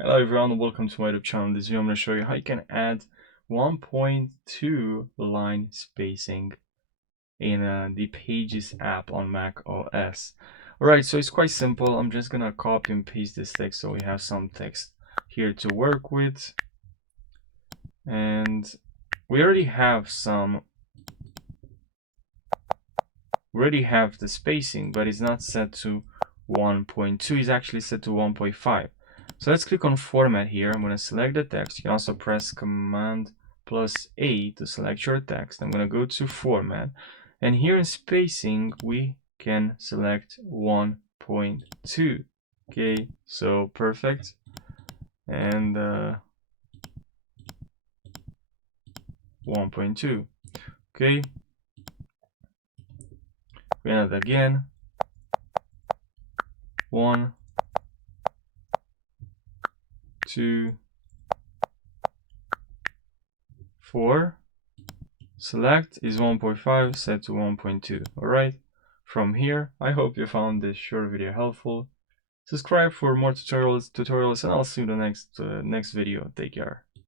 Hello everyone, welcome to my YouTube channel. In this video I'm going to show you how you can add 1.2 line spacing in the Pages app on Mac OS. Alright, so it's quite simple. I'm just going to copy and paste this text so we have some text here to work with. And we already have the spacing, but it's not set to 1.2, it's actually set to 1.5. So let's click on format here. I'm going to select the text. You can also press Command plus A to select your text. I'm going to go to format, and here in spacing we can select 1.2. Okay, so perfect. And 1.2. Okay, we add it again. 1, 2, 4. Select is 1.5, set to 1.2. Alright, from here, I hope you found this short video helpful. Subscribe for more tutorials, and I'll see you in the next video. Take care.